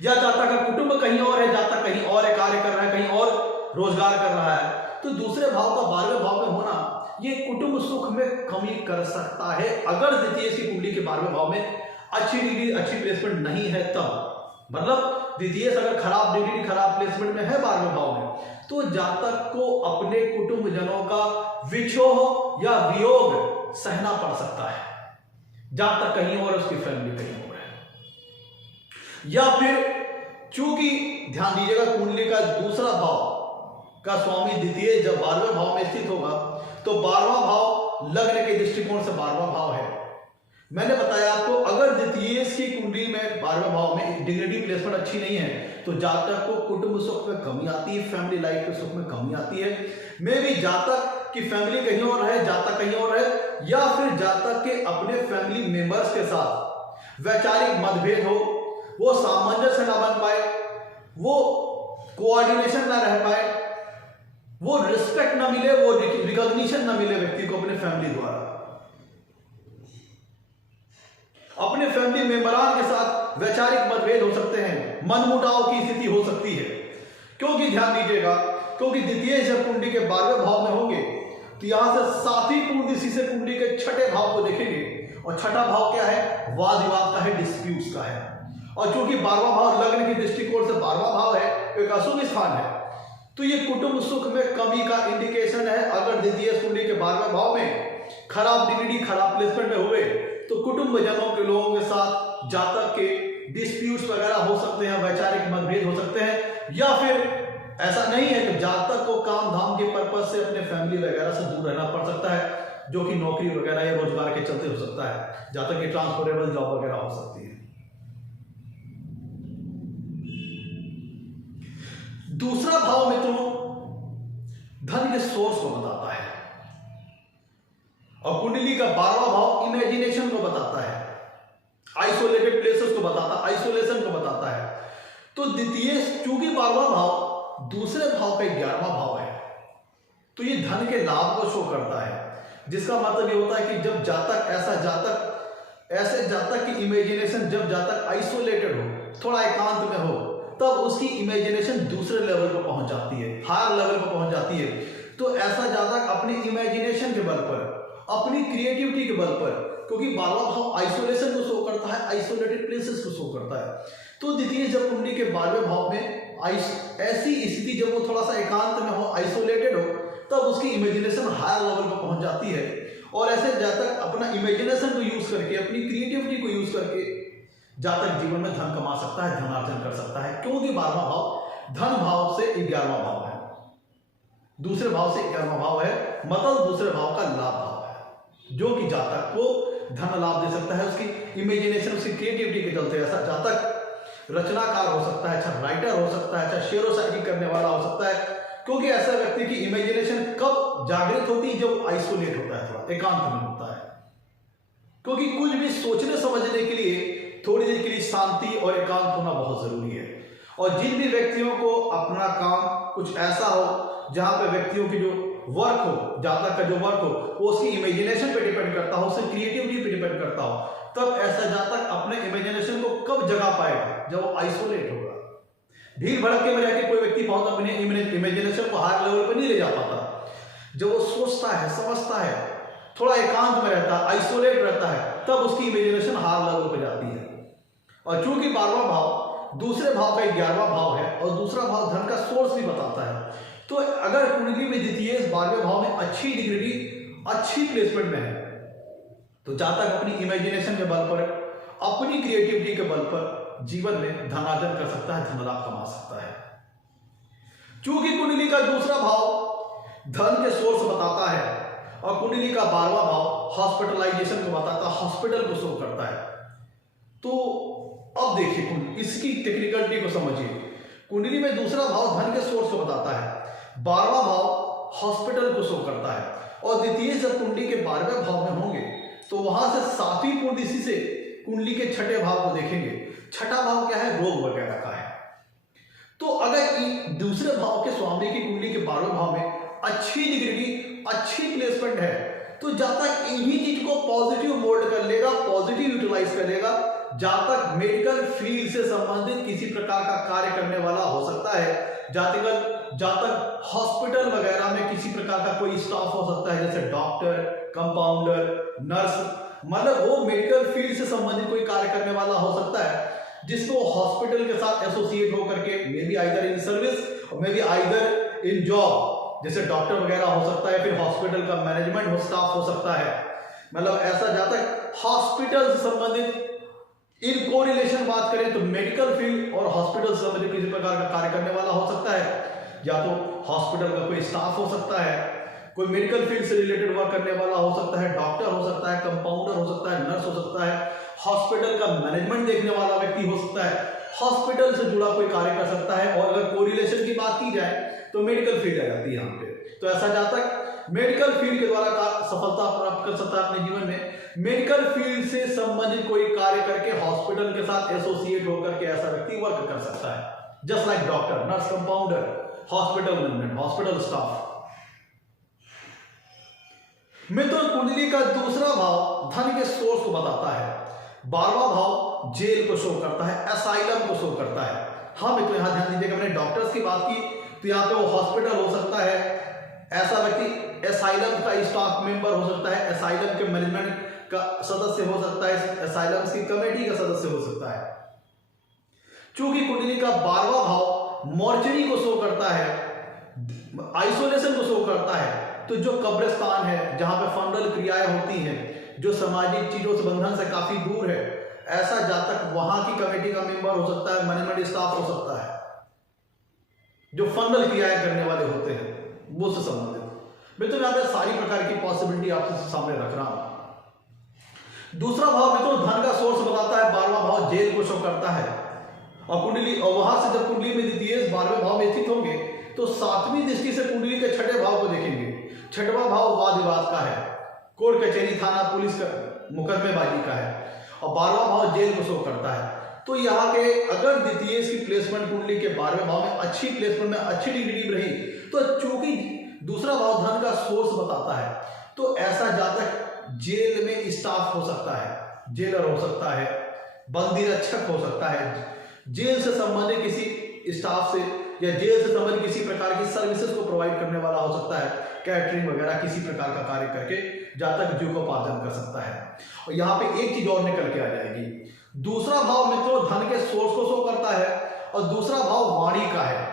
या जातक का कुटुंब कहीं और है, जातक कहीं और है, कार्य कर रहा है, कहीं और रोजगार कर रहा है। तो दूसरे भाव का 12वें भाव में होना ये कुटुंब सुख में कमी कर सकता है अगर द्वितीय की कुंडली के 12वें भाव में अच्छी डिग्री अच्छी प्लेसमेंट नहीं है तब। मतलब द्वितीय अगर खराब डिग्री खराब प्लेसमेंट में है 12वें भाव में तो जातक को अपने कुटुंब जनों का विछोह या वियोग सहना पड़ सकता है, जातक कहीं और उसकी फैमिली कहीं और है। या फिर चूंकि ध्यान दीजिएगा कुंडली का दूसरा भाव का स्वामी द्वितीय जब 12वें भाव में स्थित होगा तो 12वां भाव लग्न के दृष्टिकोण से 12वां भाव है। मैंने बताया आपको, अगर द्वितीय की कुंडली में 12वें भाव में डिग्निटी प्लेसमेंट अच्छी नहीं है तो जातक को कुटुंब सुख में कमी आती है, फैमिली लाइफ के सुख में कमी आती है। मे भी जातक की फैमिली कहीं और है, जातक कहीं और है, या फिर जातक के अपने फैमिली मेंबर्स के साथ वैचारिक मतभेद हो, वो सामंजस्य ना बन पाए, वो कोऑर्डिनेशन ना रह पाए, वो रिस्पेक्ट ना मिले, वो रिकॉग्निशन ना मिले व्यक्ति को अपने फैमिली द्वारा। अपने फैमिली मेंबरान के साथ वैचारिक मतभेद हो सकते हैं, मनमुटाव की स्थिति हो सकती है। क्योंकि ध्यान दीजिएगा, क्योंकि द्वितीय जब कुंडली के 12वें भाव में होंगे तो यहां से सातवीं पूर्णदिशा से कुंडली के छठे भाव को देखेंगे, और छठा भाव क्या है? वाद विवाद का है, डिस्प्यूट्स का है। और चूंकि 12वां भाव लग्न के दृष्टिकोण से 12वां भाव है, एक अशुभ स्थान है, तो ये कुटुंब सुख में कमी का इंडिकेशन है। अगर द्वितीय कुंडली के 12वें भाव में खराब डिग्री, खराब प्लेसमेंट में हुए तो कुटुंब जनों के लोगों के साथ जातक के डिस्प्यूट्स वगैरह हो सकते हैं, वैचारिक मतभेद हो सकते हैं, या फिर ऐसा नहीं है कि जातक को काम धाम के पर्पज से अपने फैमिली वगैरह से दूर रहना पड़ सकता है, जो कि नौकरी वगैरह या रोजगार के चलते हो सकता है। जातक की ट्रांसफरेबल जॉब वगैरह हो सकती है। दूसरा भाव मित्रों धन के सोर्स को बताता है, और कुंडली का 12वां भाव इमेजिनेशन को बताता है, आइसोलेटेड प्लेसेस को बताता है, आइसोलेशन को बताता है। तो द्वितीय, चूंकि 12वां भाव दूसरे भाव का 11वां भाव है, तो ये धन के लाभ को शो करता है, जिसका मतलब ये होता है कि जब ऐसे जातक की इमेजिनेशन, जब जातक आइसोलेटेड हो, थोड़ा एकांत में हो, तब उसकी इमेजिनेशन दूसरे लेवल पर पहुंच जाती है, हायर लेवल पर पहुंच जाती है। तो ऐसा जातक अपनी इमेजिनेशन के बल पर, अपनी क्रिएटिविटी के बल पर, क्योंकि 12वां भाव आइसोलेशन को शो करता है, आइसोलेटेड प्लेसेस को शो करता है, तो द्वितीय जब कुंडली के 12वें भाव में ऐसी स्थिति जब वो थोड़ा सा एकांत में हो, आइसोलेटेड हो, तब उसकी इमेजिनेशन हायर लेवल पर पहुंच जाती है। और ऐसे जातक अपना इमेजिनेशन को यूज करके, अपनी क्रिएटिविटी को यूज करके जातक जीवन में धन कमा सकता है, धनार्जन कर सकता है, क्योंकि 12वां भाव धन भाव से 11वां भाव है, दूसरे भाव से 11वां भाव है, मतलब दूसरे भाव का लाभ भाव है, जो कि जातक को धन लाभ दे सकता है। उसकी इमेजिनेशन, उसकी क्रिएटिविटी के चलते ऐसा जातक रचनाकार हो सकता है, अच्छा राइटर हो सकता है, अच्छा शेरो शायरी करने वाला हो सकता है, क्योंकि ऐसा व्यक्ति की इमेजिनेशन कब जागृत होती है? जब आइसोलेट होता है, थोड़ा एकांत में होता है। क्योंकि कुछ भी सोचने समझने के लिए थोड़ी देर के लिए शांति और एकांत होना बहुत जरूरी है। और जिन भी व्यक्तियों को अपना काम कुछ ऐसा हो जहां पे व्यक्तियों की जो वर्क हो, जातक का जो वर्क हो, वो उसकी इमेजिनेशन पे डिपेंड करता हो, उसकी क्रिएटिविटी पे डिपेंड करता हो, तब ऐसा जातक अपने इमेजिनेशन को कब जगा पाएगा? जब वो आइसोलेट होगा। भीड़ भड़के में रहकर कोई व्यक्ति बहुत अपने इमेजिनेशन को हायर लेवल पर नहीं ले जा पाता। जब वो सोचता है, समझता है, थोड़ा एकांत में रहता है, आइसोलेट रहता है, तब उसकी इमेजिनेशन हायर लेवल पर जाती है। और चूंकि 12वां भाव दूसरे भाव का 11वां भाव है, और दूसरा भाव धन का सोर्स भी बताता है, तो अगर कुंडली में द्वितीय 12वें भाव में अच्छी डिग्री, अच्छी प्लेसमेंट में है, तो जातक अपनी इमेजिनेशन के बल पर, अपनी क्रिएटिविटी के बल पर जीवन में धनार्जन कर सकता है, धन लाभ कमा सकता है। चूंकि कुंडली का दूसरा भाव धन के सोर्स बताता है, और कुंडली का 12वां भाव हॉस्पिटलाइजेशन को बताता है, हॉस्पिटल को शो करता है। तो अब देखिए इसकी टेक्निकलिटी को समझिए। कुंडली में दूसरा भाव धन के सोर्स को बताता है, 12वां भाव हॉस्पिटल को शो करता है, और द्वितीय जब कुंडली के 12वें भाव में होंगे तो वहां से सातवीं पूर्णदिशा से कुंडली के छठे भाव को देखेंगे। छठा भाव क्या है? रोग वगैरह का है। तो अगर दूसरे भाव के स्वामी की कुंडली के 12वें भाव में अच्छी डिग्री, अच्छी प्लेसमेंट है, तो जातक इन्हीं चीज को पॉजिटिव मोल्ड कर लेगा, पॉजिटिव यूटिलाइज कर लेगा। जातक मेडिकल फील्ड से संबंधित किसी प्रकार का कार्य करने वाला हो सकता है, जातक हॉस्पिटल वगैरह में किसी प्रकार का कोई स्टाफ हो सकता है, जैसे डॉक्टर, कंपाउंडर, नर्स, मतलब वो मेडिकल फील्ड से संबंधित कोई कार्य करने वाला हो सकता है, जिसको हॉस्पिटल के साथ एसोसिएट होकर के may be either in service और may be either in job, जैसे डॉक्टर वगैरह हो सकता है, फिर हॉस्पिटल का मैनेजमेंट हो, स्टाफ हो सकता है। मतलब ऐसा जातक हॉस्पिटल से संबंधित, इन कोरिलेशन बात करें तो मेडिकल फील्ड और हॉस्पिटल से संबंधित किसी प्रकार का कार्य करने वाला हो सकता है। या तो हॉस्पिटल का कोई स्टाफ हो सकता है, कोई मेडिकल फील्ड से रिलेटेड वर्क करने वाला हो सकता है, डॉक्टर हो सकता है, कंपाउंडर हो सकता है, नर्स हो सकता है, हॉस्पिटल का मैनेजमेंट देखने वाला व्यक्ति हो सकता है, हॉस्पिटल से जुड़ा कोई कार्य कर सकता है। और अगर कोरिलेशन की बात की जाए तो मेडिकल फील्ड आ जाती है यहाँ पे। तो ऐसा जहां तक मेडिकल फील्ड के द्वारा सफलता प्राप्त कर सकता है अपने जीवन में, मेडिकल फील्ड से संबंधित कोई कार्य करके हॉस्पिटल के साथ एसोसिएट होकर के ऐसा व्यक्ति वर्क कर सकता है, just like doctor, nurse, compounder, hospital management, hospital staff. मिथुन कुंडली का दूसरा भाव धन के सोर्स को बताता है, 12वां भाव जेल को शो करता है, असाइलम को शो करता है। हाँ मित्रों, यहां ध्यान दीजिएगा, मैंने डॉक्टर्स की बात की तो यहाँ पे वो हॉस्पिटल हो सकता है, ऐसा व्यक्ति असाइलम का स्टाफ मेंबर हो सकता है, असाइलम के मैनेजमेंट का सदस्य हो सकता है, असाइलम की कमेटी का सदस्य हो सकता है। चूंकि कुंडली का 12वां भाव मॉर्चरी को शो करता है, आइसोलेशन को शो करता है, तो जो कब्रिस्तान है जहां पे फंडल क्रियाएं होती हैं, जो सामाजिक चीजों से बंधन से काफी दूर है, ऐसा जातक वहां की कमेटी का मेंबर हो सकता है, मैनेजमेंट स्टाफ हो सकता है, जो फंडल क्रियाएं करने वाले होते हैं वो से संबंधित। मैं तो यहाँ पे सारी प्रकार की पॉसिबिलिटी आपके सामने रख रहा हूं। दूसरा भाव में तो धन का सोर्स बताता है, 12वां भाव जेल को शो करता है, और कुंडली, और वहां से जब कुंडली में द्वितीय 12वें भाव में स्थित होंगे तो 7वीं दृष्टि से कुंडली के 6ठे भाव को देखेंगे। 6वां भाव वाद विवाद का है, कोर्ट कचहरी थाना पुलिस का मुकदमेबाजी का है, और 12वां भाव जेल को शो करता है। तो यहाँ के अगर द्वितीय की प्लेसमेंट कुंडली के 12वें भाव में अच्छी प्लेसमेंट में अच्छी डिग्री रही, तो चूंकि दूसरा भाव धन का सोर्स बताता है, तो ऐसा जातक जेल में स्टाफ हो सकता है, जेलर हो सकता है, बंदी रक्षक हो सकता है, जेल से संबंधित किसी स्टाफ से या जेल से संबंधित किसी प्रकार की सर्विसेज को प्रोवाइड करने वाला हो सकता है, कैटरिंग वगैरह किसी प्रकार का कार्य करके जातक जीविकोपार्जन कर सकता है। और यहाँ पे एक चीज और निकल के आ जाएगी, दूसरा भाव मित्रों धन के सोर्स को शो करता है, और दूसरा भाव वाणी का है,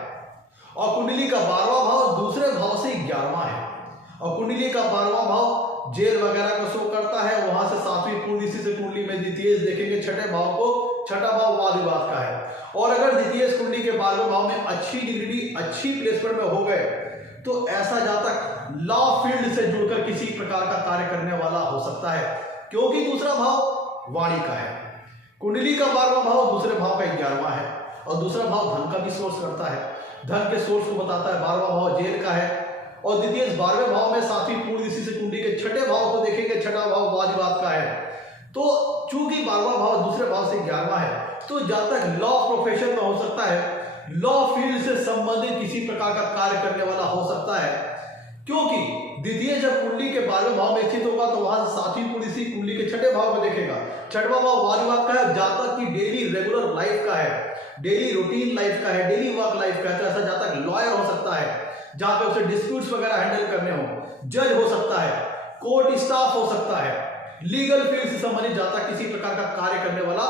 और कुंडली का 12वां भाव दूसरे भाव से 11वां है, और कुंडली का 12वां भाव जेल वगैरह को शो करता है। वहां से 7वीं पूर्ण से कुंडली में द्वितीय देखेंगे 6ठे भाव को, 6ठा भाव वाद विवाद का है। और अगर द्वितीय कुंडली के 12वें भाव में अच्छी डिग्री अच्छी प्लेसमेंट में हो गए, तो ऐसा जातक लॉ फील्ड से जुड़कर किसी प्रकार का कार्य करने वाला हो सकता है, क्योंकि दूसरा भाव वाणी का है। कुंडली का 12वां भाव दूसरे भाव का 11वां है, और दूसरा भाव धन का भी सोर्स करता है, धन के सोर्स को बताता है। 12वां भाव जेल का है, और द्वितीय 12वें भाव में 7वीं पूर्ण दृष्टि से कुंडली के 6ठे भाव को देखेंगे, 6ठा भाव वाद विवाद का है। तो चूंकि 12वां भाव दूसरे भाव से 11वां है, तो जातक लॉ प्रोफेशन में हो सकता है, लॉ फील्ड से संबंधित किसी प्रकार का कार्य करने वाला हो सकता है, क्योंकि द्वितीय जब कुंडली के 12वें भाव में स्थित होगा तो वहां से 7वीं पूर्ण दृष्टि कुंडली के 6ठे भाव को देखेगा। 6वां भाव वाद विवाद का है, जातक की डेली रेगुलर लाइफ का है, डेली रूटीन लाइफ का है, डेली वर्क लाइफ का है। तो ऐसा जातक लॉयर हो सकता है, जहां पे उसे डिस्प्यूट्स वगैरह हैंडल करने हो, जज हो सकता है, कोर्ट स्टाफ हो सकता है, लीगल फील्ड से संबंधित जातक किसी प्रकार का कार्य करने वाला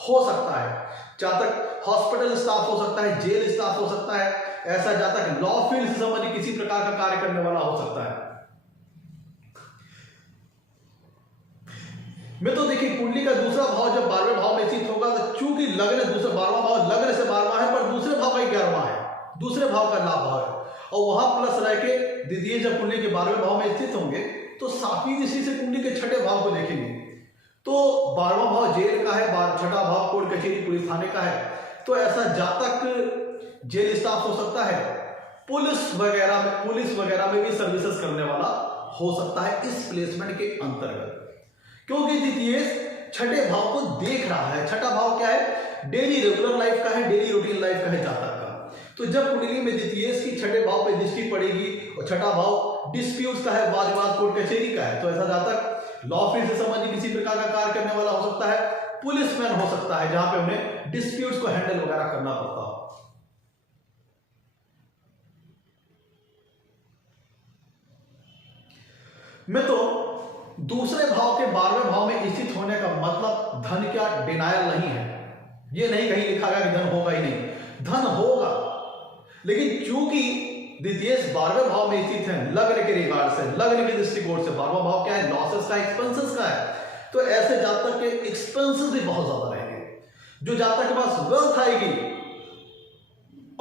हो सकता है। जातक हॉस्पिटल स्टाफ हो सकता है, जेल स्टाफ हो सकता है, ऐसा जातक लॉ फील्ड से संबंधित किसी प्रकार का कार्य करने वाला हो सकता है। मैं तो देखिए कुंडली का दूसरा भाव जब 12वें भाव में स्थित होगा, तो चूंकि लग्न दूसरा 12वां भाव लग्न से 12वां है, पर दूसरे भाव का 11वां है, दूसरे भाव का लाभ भाव है, और वहां प्लस रह के द्वितीय जब कुंडली के 12वें भाव में स्थित होंगे तो 7वीं दृष्टि से कुंडली के 6ठे भाव को देखेंगे। तो 12वां भाव जेल का है, 6ठा भाव कोर्ट कचहरी पुलिस थाने का है। तो ऐसा जातक जेल स्टाफ हो सकता है, पुलिस वगैरह में भी सर्विसेज करने वाला हो सकता है इस प्लेसमेंट के अंतर्गत, क्योंकि द्वितीय 6ठे भाव को देख रहा है। 6ठा भाव क्या है? डेली रेगुलर लाइफ का है, डेली रूटीन लाइफ का है जातक का। तो जब कुंडली में द्वितीय की 6ठे भाव पर दृष्टि पड़ेगी, और 6ठा भाव डिस्प्यूट्स का है, वाद विवाद कोर्ट कचहरी का है, तो ऐसा जातक लॉ फील्ड से संबंधित किसी प्रकार का कार्य करने वाला हो सकता है, पुलिसमैन हो सकता है, जहां पे उन्हें डिस्प्यूट्स को हैंडल वगैरह करना पड़ता हो। मैं तो दूसरे भाव के 12वें भाव में स्थित होने का मतलब धन क्या डिनायल नहीं है, ये नहीं कहीं लिखा गया कि धन होगा ही नहीं, धन होगा, लेकिन चूंकि द्वितीय 12वें भाव में स्थित है लग्न के रिगार्ड से, लग्न के दृष्टिकोण से, 12वां भाव क्या है? लॉसेस का, एक्सपेंसेस का है। तो ऐसे जातक के एक्सपेंसेस भी बहुत ज्यादा रहेंगे। जो जातक के पास वेल्थ आएगी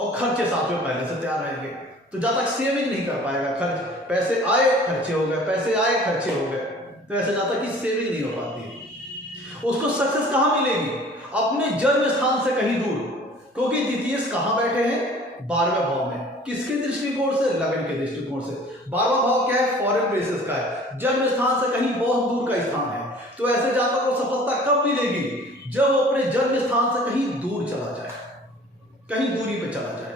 और खर्चे साथ में पहले से तैयार रहेंगे, तो जब तक सेविंग नहीं कर पाएगा, खर्च पैसे आए खर्चे हो गए, पैसे आए खर्चे हो गए, तो ऐसे जब तक कि सेविंग नहीं हो पाती है। उसको सक्सेस कहां मिलेगी? अपने जन्म स्थान से कहीं दूर, क्योंकि द्वितीय कहां बैठे हैं? 12वें भाव में। किसके दृष्टिकोण से? लगन के दृष्टिकोण से। 12वां भाव क्या है? फॉरेन प्लेसेस का है, जन्म स्थान से कहीं बहुत दूर का स्थान है। तो ऐसे जातक को सफलता कब मिलेगी? जब वो अपने जन्म स्थान से कहीं दूर चला जाए, कहीं दूरी पे चला जाए।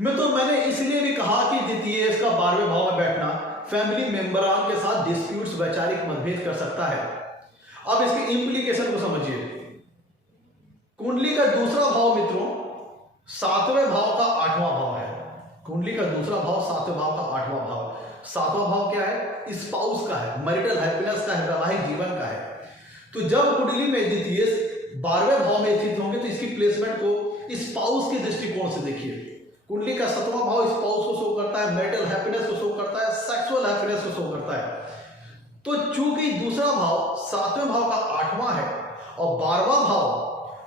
मैंने इसलिए भी कहा कि द्वितीय का 12वें भाव में बैठना फैमिली मेंबरान के साथ डिस्प्यूट्स, वैचारिक मतभेद कर सकता है। अब इसके इंप्लीकेशन को समझिए। कुंडली का दूसरा भाव मित्रों 7वें भाव का 8वां भाव है। कुंडली का दूसरा भाव 7वें भाव का 8वां भाव। 7वां भाव क्या है? स्पाउस का है, मैरिटल हैप्पीनेस का है, वैवाहिक जीवन का है। तो जब कुंडली में द्वितीय 12वें भाव में स्थित होंगे तो इसकी प्लेसमेंट को स्पाउस के दृष्टिकोण से देखिए। कुंडली का 7वां भाव स्पाउस को शो करता है, मैरिटल हैप्पीनेस को शो करता है, सेक्सुअल हैप्पीनेस को शो करता है। तो चूंकि दूसरा भाव 7वें भाव का 8वां है और 12वां भाव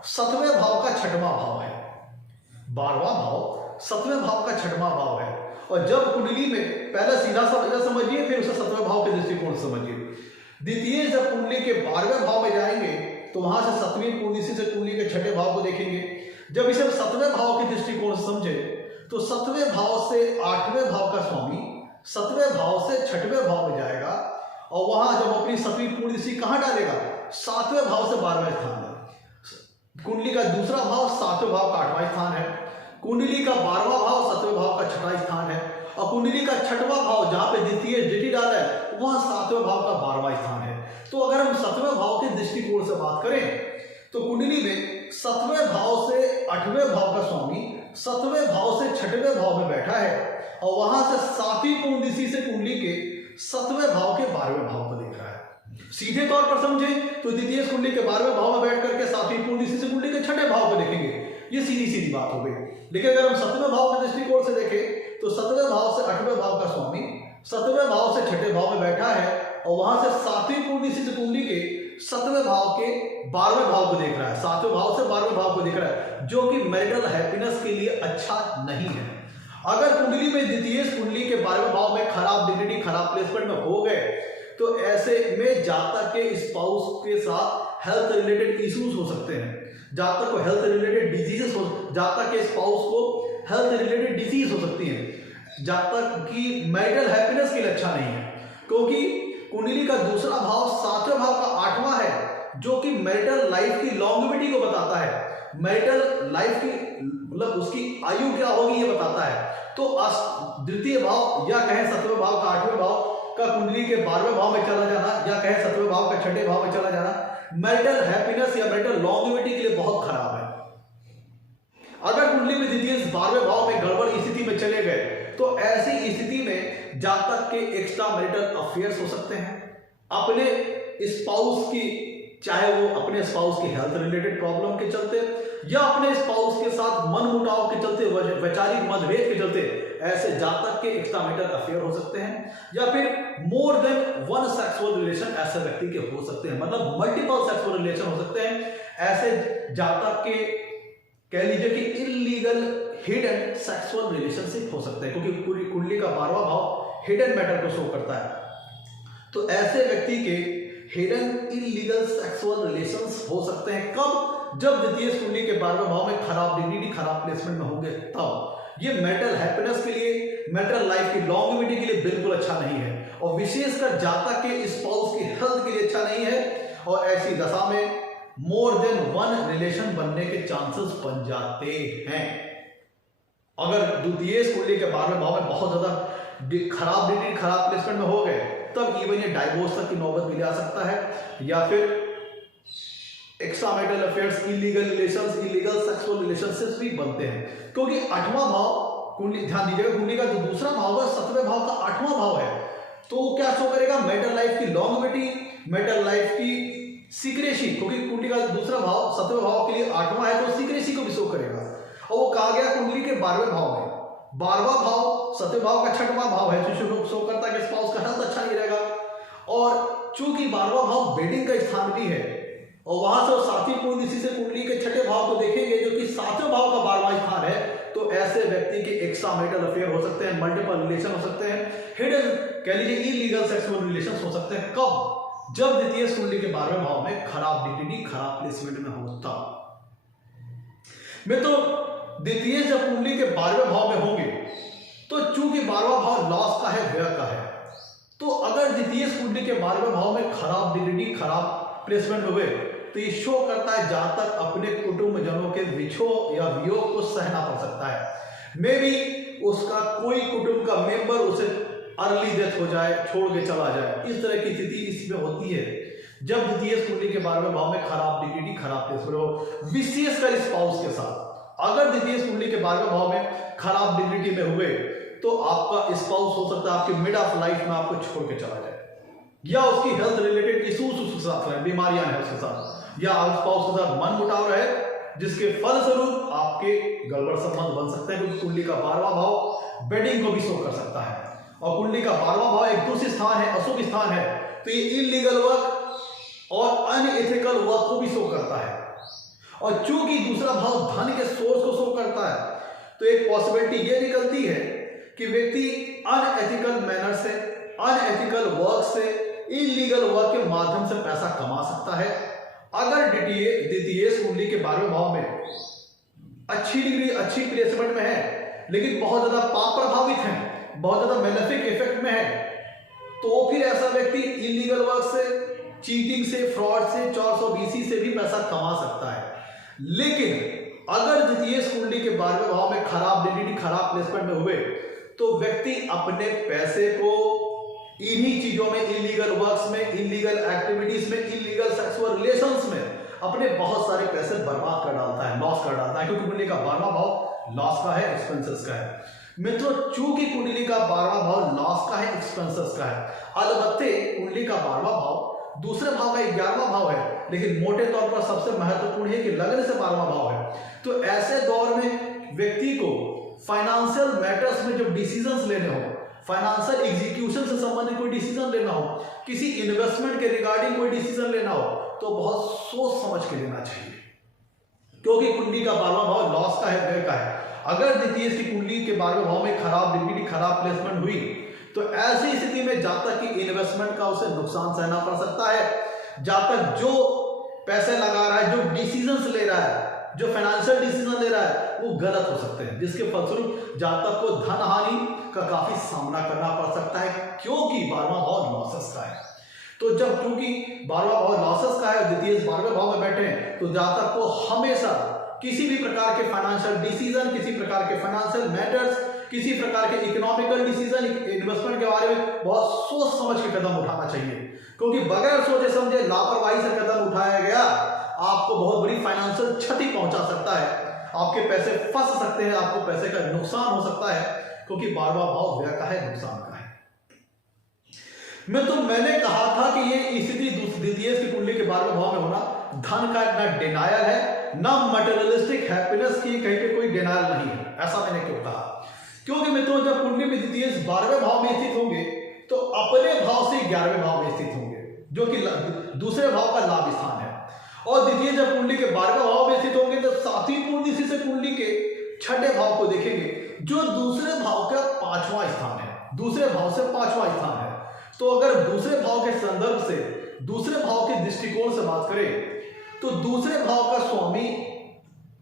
7वें भाव का 6वां भाव है, 12वां भाव 7वें भाव का 6वां भाव है। और जब कुंडली में पहले सीधा समझिए, फिर उसे 7वें भाव के दृष्टिकोण से समझिए। द्वितीय जब कुंडली के 12वें भाव में जाएंगे तो वहां से 7वीं कुंडली से कुंडली के 6ठे भाव को देखेंगे। जब इसे 7वें भाव के दृष्टिकोण से समझे तो 7वें भाव से 8वें भाव का स्वामी 7वें भाव से 6ठे भाव में जाएगा और वहां जब अपनी 7वीं कुंडली कहां डालेगा? 7वें भाव से 12वें स्थान है। कुंडली का दूसरा भाव 7वें भाव का 8वां स्थान है, कुंडली का 12वां भाव 7वें भाव का 6ठा स्थान है और कुंडली का 6वां भाव जहां पे द्वितीय डिटी डाला है वहां 7वें भाव का 12वां स्थान है। तो अगर हम 7वें भाव के दृष्टिकोण से बात करें तो कुंडली में 7वें भाव से 8वें भाव का स्वामी 7वें भाव से 6ठे भाव में बैठा है और वहां से 7वीं कुंडली से कुंडली के 7वें भाव के 12वें भाव को देख रहा है। सीधे तौर पर समझे तो द्वितीय कुंडली के 12वें भाव में बैठ करके 7वीं कुंडली से कुंडली के 6ठे भाव को देखेंगे, ये सीधी सीधी बात हो गई। लेकिन अगर हम 7वें भाव के दृष्टिकोण से देखें तो 7वें भाव से 8वें भाव का स्वामी 7वें भाव से 6ठे भाव में बैठा है और वहां से 7वीं कुंडली से कुंडली के 7वें भाव के 12वें भाव को देख रहा है, 7वें भाव से 12वें भाव को देख रहा है, जो कि मैरिटल हैप्पीनेस के लिए अच्छा नहीं है। अगर कुंडली में द्वितीय कुंडली के 12वें भाव में खराब डिग्निटी, खराब प्लेसमेंट में हो गए तो ऐसे में जातक के स्पाउस के साथ हेल्थ रिलेटेड इश्यूज हो सकते हैं, जातक को हेल्थ रिलेटेड डिजीजेस हो, जातक के स्पाउस को हेल्थ रिलेटेड डिजीज हो सकती है, जातक की मैरिटल हैप्पीनेस के लिए अच्छा नहीं है। क्योंकि कुंडली का दूसरा भाव 7वें भाव का 8वां है जो कि मैरिटल लाइफ की लॉन्गेविटी को बताता है, मैरिटल लाइफ की मतलब उसकी आयु क्या होगी ये बताता है। तो द्वितीय भाव या कहें 7वें भाव का 8वें भाव का कुंडली के 12वें भाव में चला जाना या कहें 7वें भाव का 6ठे भाव में चला जाना मैरिटल हैप्पीनेस या मैरिटल लॉन्गेविटी के लिए बहुत खराब है। अगर कुंडली में द्वितीय 12वें भाव में गड़बड़ स्थिति में चले गए तो ऐसी स्थिति में जातक के एक्स्ट्रा मैरिटल अफेयर्स हो सकते हैं अपने स्पाउस की, चाहे वो अपने स्पाउस की हेल्थ रिलेटेड प्रॉब्लम के चलते या अपने स्पाउस के साथ मनमुटाव के चलते, वैचारिक मतभेद के चलते ऐसे जातक के एक्स्ट्रा मैरिटल अफेयर हो सकते हैं या फिर more than one sexual relation ऐसे व्यक्ति के हो सकते हैं, मतलब मल्टीपल सेक्सुअल रिलेशन हो सकते हैं। ऐसे जातक के कह लीजिए कि इलीगल हिडन सेक्सुअल रिलेशनशिप हो सकते हैं, क्योंकि पूरी कुंडली का 12वां भाव हिडन मैटर को शो करता है। तो ऐसे व्यक्ति के हिडन इलीगल सेक्सुअल रिलेशंस हो सकते हैं कब? जब द्वितीय कुंडली के 12वें भाव में खराब डिग्निटी, खराब प्लेसमेंट में होंगे तब। ये मैरिटल हैप्पीनेस के लिए, मैरिटल लाइफ की लॉन्गेविटी के लिए बिल्कुल अच्छा नहीं है और विशेषकर जातक के स्पाउस की हेल्थ के लिए अच्छा नहीं है। और ऐसी दशा में मोर देन वन रिलेशन बनने के चांसेस बन जाते हैं। अगर द्वितीय कुंडली के 12वें भाव में बहुत ज्यादा खराब डिग्निटी, खराब प्लेसमेंट में हो गए तब इवन ये डाइवोर्स तक की नौबत भी आ सकता है या फिर extra marital affairs, illegal relations, illegal sexual relationships भी बनते हैं। क्योंकि 8वां भाव कुंडली, ध्यान दीजिएगा, कुंडली का जो दूसरा भाव है 7वें भाव का 8वां भाव है, तो क्या शो करेगा? मैरिटल लाइफ की लॉन्गेविटी, मैरिटल लाइफ की सीक्रेसी, क्योंकि कुंडली का दूसरा भाव 7वें भाव के लिए 8वां है तो सीक्रेसी को भी शो करेगा। और वो कहा गया कुंडली के 12वें भाव में, 12वां भाव 7वें भाव का 6वां भाव है जो शो करता है कि स्पाउस का हेल्थ अच्छा नहीं रहेगा। और चूंकि 12वां भाव वेडिंग का स्थान भी है और वहां से वो सातवीं पूर्ण दिशा से कुंडली के छठे भाव को देखेंगे जो कि सातवें भाव का 12वां स्थान है, तो ऐसे व्यक्ति के एक्स्ट्रा मैरिटल अफेयर हो सकते हैं, मल्टीपल रिलेशन हो सकते हैं, हिडन कह लीजिए इलीगल सेक्सुअल रिलेशंस हो सकते हैं। कब? जब द्वितीय कुंडली के 12वें भाव में खराब डिग्री, खराब प्लेसमेंट में होता। मैं तो द्वितीय जब कुंडली के 12वें भाव में होंगे तो चूंकि 12वां भाव लॉस का है, व्यय का है, तो अगर द्वितीय कुंडली के 12वें भाव में खराब डिग्री, खराब प्लेसमेंट हुए तो ये शो करता है जातक अपने कुटुंबजनों के विछोह या वियोग को सहना पड़ सकता है। मे बी उसका कोई कुटुंब का मेंबर उसे अर्ली डेथ हो जाए, छोड़ के चला जाए, इस तरह की स्थिति इसमें होती है जब द्वितीय कुंडली के 12वें भाव में खराब डिग्री, खराब प्लेसमेंट हो, विशेषकर स्पाउस के साथ। अगर द्वितीय कुंडली के 12वें भाव में खराब डिग्री में हुए तो आपका स्पाउस हो सकता है आपके मिड ऑफ लाइफ में आपको छोड़ के चला जाए, या उसकी हेल्थ रिलेटेड इश्यूज उसके साथ रहे, बीमारियां हैं उसके साथ, या स्पाउस के साथ मन मुटाव रहे, जिसके फलस्वरूप आपके गड़बड़ संबंध बन सकते हैं, क्योंकि कुंडली का 12वां भाव बेडिंग को भी शो कर सकता है और कुंडली का 12वां भाव एक दूसरी स्थान है, अशुभ स्थान है, तो ये इलीगल वर्क और अनएथिकल वर्क को भी शो करता है। और चूंकि दूसरा भाव धन के सोर्स को शो करता है, तो एक पॉसिबिलिटी ये निकलती है कि व्यक्ति अनएथिकल मैनर से, अनएथिकल वर्क से, इलीगल वर्क के माध्यम से पैसा कमा सकता है। अगर द्वितीय कुंडली के 12वें भाव में अच्छी डिग्री, अच्छी प्लेसमेंट में है, लेकिन बहुत ज्यादा पाप प्रभावित है, बहुत ज्यादा मेलेफिक इफेक्ट में है, तो फिर ऐसा व्यक्ति इलीगल वर्क से, चीटिंग से, फ्रॉड से, 420 से भी पैसा कमा सकता है। लेकिन अगर द्वितीय कुंडली के 12वें भाव में खराब डिग्री, खराब प्लेसमेंट में हुए तो व्यक्ति अपने पैसे को इन्हीं चीजों में, इलीगल वर्क्स में, इलीगल एक्टिविटीज में, इलीगल सेक्सुअल रिलेशंस में अपने बहुत सारे पैसे बर्बाद कर डालता है, लॉस कर डालता है, क्योंकि कुंडली का 12वां भाव लॉस का है, एक्सपेंसेस का है। मित्रों, चूंकि कुंडली का 12वां भाव लॉस का है, एक्सपेंसेस का है, अलबत्ते कुंडली का 12वां भाव दूसरे भाव का 11वां भाव है, लेकिन मोटे तौर पर सबसे महत्वपूर्ण है कि लग्न से 12वां भाव है। तो ऐसे दौर में व्यक्ति को फाइनेंशियल मैटर्स में जो डिसीजंस लेने हो, फाइनेंशियल एग्जीक्यूशन से संबंधित कोई डिसीजन लेना हो, किसी इन्वेस्टमेंट के रिगार्डिंग कोई डिसीजन लेना हो, तो बहुत सोच समझ के लेना चाहिए, क्योंकि कुंडली का 12वां भाव लॉस का है, व्यय का है। अगर द्वितीय की कुंडली के 12वें भाव में खराब डिग्री, खराब प्लेसमेंट हुई तो ऐसी स्थिति में जातक की इन्वेस्टमेंट का उसे नुकसान सहना पड़ सकता है। जातक जो पैसे लगा रहा है, जो डिसीजंस ले रहा है, जो फाइनेंशियल डिसीजन ले रहा है, वो गलत हो सकते हैं, जिसके फलस्वरूप जातक को धन हानि का काफी सामना करना पड़ सकता है, क्योंकि 12वां भाव लॉसेस का है। तो जब क्योंकि 12वां भाव लॉसेस का है, द्वितीय 12वें भाव में बैठे हैं, तो जातक को हमेशा किसी भी प्रकार के फाइनेंशियल डिसीजन, किसी प्रकार के फाइनेंशियल मैटर्स, किसी प्रकार के इकोनॉमिकल डिसीजन, इन्वेस्टमेंट के बारे में बहुत सोच समझ के कदम उठाना चाहिए, क्योंकि बगैर सोचे समझे लापरवाही से कदम उठाया गया आपको बहुत बड़ी फाइनेंशियल क्षति पहुंचा सकता है, आपके पैसे फंस सकते हैं, आपको पैसे का नुकसान हो सकता है, क्योंकि 12वां भाव व्यय का है, नुकसान का है। मैंने कहा था कि ये स्थिति द्वितीय की कुंडली के 12वें भाव में होना धन का ना डिनायल है, ना मटेरियलिस्टिक हैप्पीनेस की कहीं पे कोई डिनायल नहीं है। ऐसा मैंने क्यों कहा? क्योंकि मित्रों, जब कुंडली में द्वितीय 12वें भाव में स्थित होंगे तो अपने भाव से 11वें भाव में स्थित होंगे, जो कि दूसरे भाव का लाभ स्थान है। और द्वितीय जब कुंडली के 12वें भाव में स्थित होंगे तो सातवीं पूर्ण दिशा से कुंडली के छठे भाव को देखेंगे, जो दूसरे भाव का 5वां स्थान है, दूसरे भाव से 5वां स्थान है। तो अगर दूसरे भाव के संदर्भ से, दूसरे भाव के दृष्टिकोण से बात करें तो दूसरे भाव का स्वामी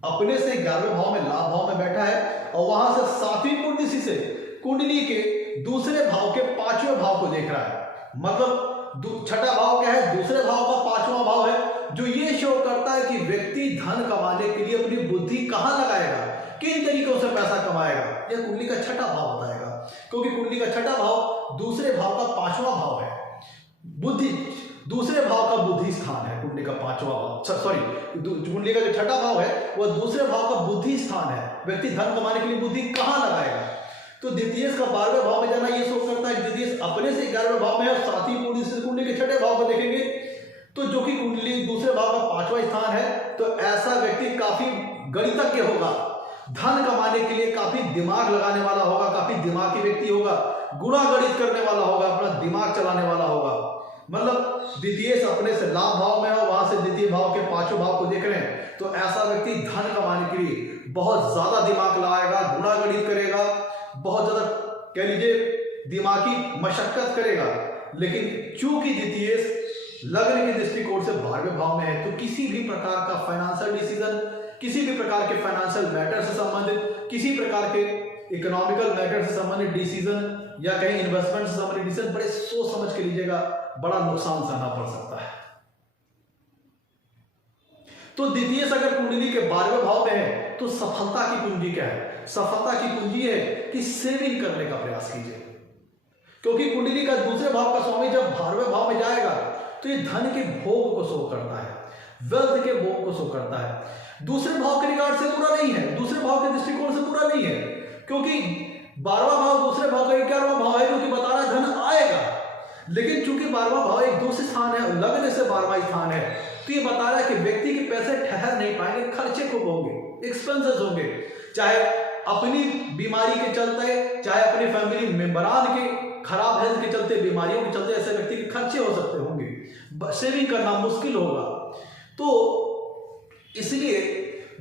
अपने से 11वें भाव में लाभ भाव में बैठा है, और वहां से सातवीं पूर्ण दिशा से कुंडली के दूसरे भाव के 5वें भाव को देख रहा है। मतलब छठा भाव क्या है? दूसरे भाव का 5वां भाव है, जो ये शो करता है कि व्यक्ति धन कमाने के लिए अपनी बुद्धि कहां लगाएगा, किन तरीकों से पैसा कमाएगा, यह कुंडली का छठा भाव बताएगा। क्योंकि कुंडली का छठा भाव दूसरे भाव का 5वां भाव है, बुद्धि, दूसरे भाव का बुद्धि स्थान है कुंडली का 5वां भाव, सॉरी कुंडली का जो छठा भाव है वह दूसरे भाव का बुद्धि स्थान है। व्यक्ति धन कमाने के लिए बुद्धि कहां लगाएगा? तो द्वितीय का 12वें भाव में जाना ये शो करता है, द्वितीय अपने से 11वें भाव में है, और सातवीं पूर्ण से कुंडली के छठे भाव को देखेंगे तो जो कि कुंडली दूसरे भाव का 5वां स्थान है, तो ऐसा व्यक्ति काफी गणितज्ञ होगा, धन कमाने के लिए काफी दिमाग लगाने वाला होगा, काफी दिमागी व्यक्ति होगा, गुणा गणित करने वाला होगा, अपना दिमाग चलाने वाला होगा। मतलब द्वितीय से अपने से लाभ भाव में हो, वहां से द्वितीय भाव के पांचों भाव को देख रहे हैं, तो ऐसा व्यक्ति धन कमाने के लिए बहुत ज्यादा दिमाग लगाएगा, गुणा गणित करेगा, बहुत ज्यादा कह लीजिए दिमागी मशक्कत करेगा। लेकिन चूंकि द्वितीय लग्न के दृष्टिकोण से 12वें भाव में है, तो किसी भी प्रकार का फाइनेंशियल डिसीजन, किसी भी प्रकार के फाइनेंशियल मैटर से संबंधित, किसी प्रकार के इकोनॉमिकल मैटर से संबंधित डिसीजन या कहीं इन्वेस्टमेंट से संबंधित डिसीजन बड़े सोच समझ के लीजिएगा, बड़ा नुकसान सहना पड़ सकता है। तो द्वितीय से अगर कुंडली के 12वें भाव में है, तो सफलता की कुंजी क्या है? सफलता की कुंजी है कि सेविंग करने का प्रयास कीजिए, क्योंकि कुंडली का दूसरे भाव का स्वामी जब 12वें भाव में जाएगा तो ये धन के भोग को शो करता है, वेल्थ के भोग को शो करता है। दूसरे भाव के रिगार्ड से बुरा नहीं है, दूसरे भाव के दृष्टिकोण से बुरा नहीं है, क्योंकि 12वां भाव दूसरे भाव का 11वां भाव है, जो कि बता रहा है धन आएगा। लेकिन चूंकि 12वां भाव एक दूसरे स्थान है, लग्न से 12वां स्थान है, तो ये बता रहा है कि व्यक्ति के पैसे ठहर नहीं पाएंगे, खर्चे खूब होंगे, एक्सपेंसेस होंगे, चाहे अपनी बीमारी के चलते, चाहे अपनी फैमिली मेंबरान के खराब हेल्थ के चलते, बीमारियों के चलते ऐसे व्यक्ति के खर्चे हो सकते होंगे, सेविंग करना मुश्किल होगा। तो इसलिए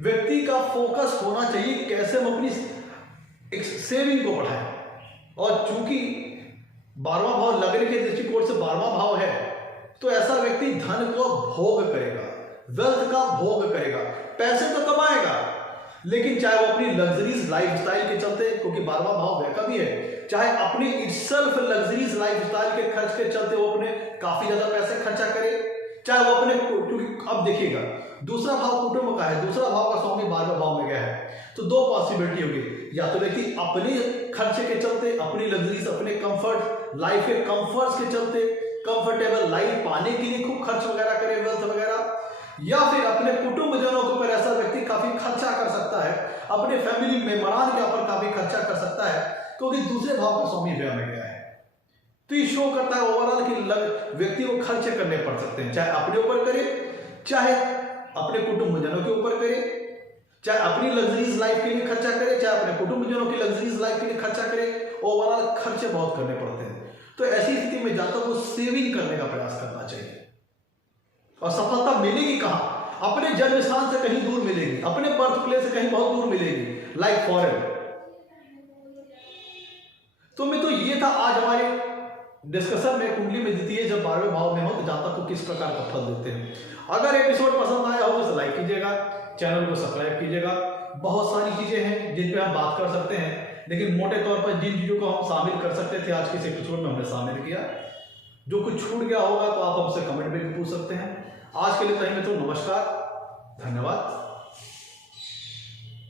व्यक्ति का फोकस होना चाहिए कैसे हम अपनी सेविंग को बढ़ाएं। और चूंकि 12वां भाव लग्न के दृष्टिकोण से 12वां भाव है, तो ऐसा व्यक्ति धन को भोग करेगा, वेल्थ का भोग करेगा, पैसे तो कमाएगा, लेकिन चाहे वो अपनी लग्जरीज लाइफस्टाइल के चलते, क्योंकि 12वां भाव वह का भी है, चाहे अपनी इटसेल्फ लग्जरीज लाइफस्टाइल के खर्च के चलते वो अपने काफी ज्यादा पैसे खर्चा करे, चाहे वो अपने, क्योंकि अब देखिएगा दूसरा भाव कुटुंब का है, दूसरा भाव का स्वामी 12वें भाव में गया है, तो दो पॉसिबिलिटी होगी, या तो व्यक्ति अपने खर्चे के चलते, अपनी लग्जरीज, अपने कंफर्ट लाइफ के कंफर्ट्स के चलते कंफर्टेबल लाइफ पाने के लिए खूब खर्च वगैरह करे, वेल्थ वगैरह, या फिर अपने कुटुंबजनों के ऊपर ऐसा व्यक्ति काफी खर्चा कर सकता है, अपने फैमिली मेंबरान के ऊपर काफी खर्चा कर सकता है, क्योंकि दूसरे भाव का स्वामी व्यय में गया है। तो ये शो करता है ओवरऑल कि व्यक्ति को खर्चे करने पड़ सकते हैं, चाहे अपने ऊपर करे, चाहे अपने कुटुंबजनों के ऊपर करे, चाहे अपनी लग्जरीज लाइफ के लिए खर्चा करे, चाहे अपने कुटुंबजनों की लग्जरीज लाइफ के लिए खर्चा करे, ओवरऑल खर्चे बहुत करने पड़ते हैं। तो ऐसी स्थिति में जातक को सेविंग करने का प्रयास करना चाहिए। और सफलता मिलेगी कहां? अपने जन्म स्थान से कहीं दूर मिलेगी, अपने बर्थ प्लेस से कहीं बहुत दूर मिलेगी, लाइक फॉरेन। तो मैं तो ये था आज हमारे डिस्कशन में, कुंडली में द्वितीय जब 12वें भाव में हो तो जातक को किस प्रकार का फल देते हैं। अगर एपिसोड पसंद आया हो तो लाइक कीजिएगा, चैनल को सब्सक्राइब कीजिएगा। बहुत सारी चीजें हैं जिन पे हम बात कर सकते हैं, लेकिन मोटे तौर पर जिन चीजों को हम शामिल कर सकते थे आज के इस एपिसोड में हमने शामिल किया। जो कुछ छूट गया होगा तो आप हमसे कमेंट में भी पूछ सकते हैं। आज के लिए इतना ही मित्रों, नमस्कार, धन्यवाद।